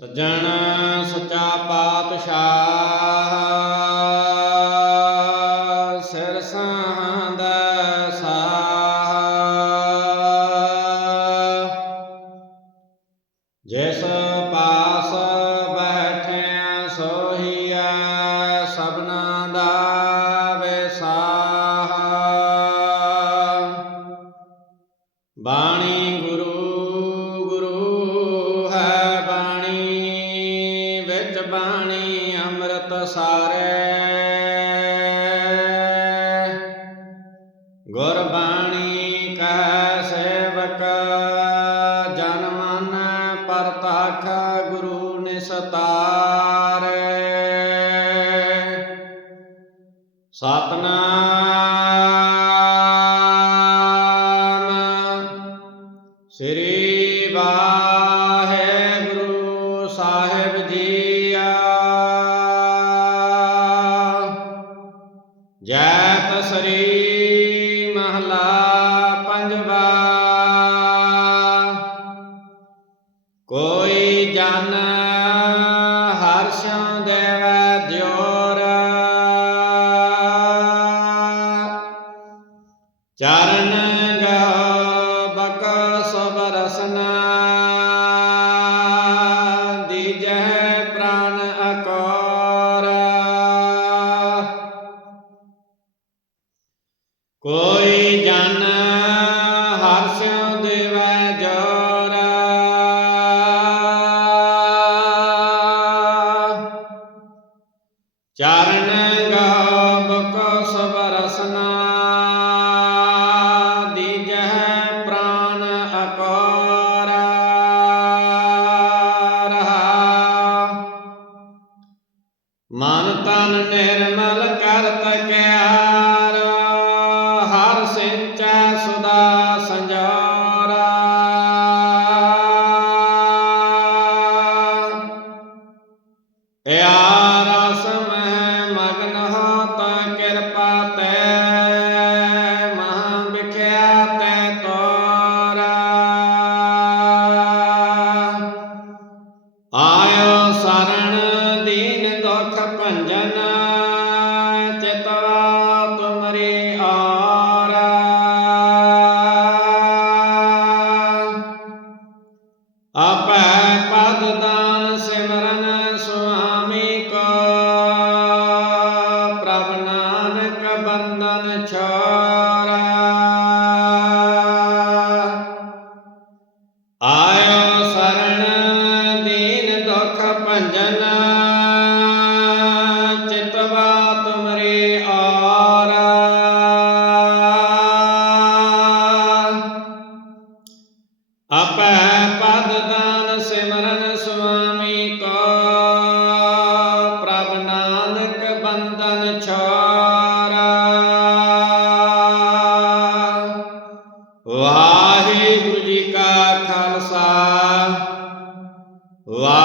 ਸੱਜਣ ਸੱਚਾ ਪਾਤਸ਼ਾਹ ਸਿਰ ਸਾਹੰਦ ਸਾਹ। ਜਿਸ ਪਾਸ ਬੈਠਿਆ ਸੋਹੀਆ ਸਭਨਾ ਦਾ ਵਿਸਾਹ। ਬਾਣੀ ਗੁਰਬਾਣੀ ਸਾਰੇ ਸੇਵਕ ਜਨ ਮਨ ਪਰਤਖ ਗੁਰੂ ਨਿਸਤਾਰੇ। ਸਤਨਾਮ ਸ੍ਰੀ ਵਾਹਿਗੁਰੂ ਸਾਹਿਬ ਜੀ ਜੈ ਮਹਲਾ ਪੰਜਵਾ ਕੋਈ ਜਨ ਹਰਸ਼ਾਂ ਦੇਵ ਦਿਓਰ। ਚਰਨ ਕੋਈ ਜਨ ਹਰਸ਼ ਦੇਵੈ ਜੋਰ। ਚਰਨ ਗਹੁ ਬਕ ਸਭ ਰਸਨਾ। ਪ੍ਰਾਨ ਅਕੋਰ ਰਹਾ। ਮਨ ਤਨ ਨਿਰਮਲ ਸਿੰਚੈ ਸੁਦਾ ਸੰਜੋਰਾ ਇਆ apa ਹੋਈ ਕਾ ਪ੍ਰਭ ਨਾਨਕ ਬੰਧਨ ਵਾਹਿਗੁਰੂ ਜੀ ਕਾ ਖਾਲਸਾ ਵਾਹਿਗੁਰੂ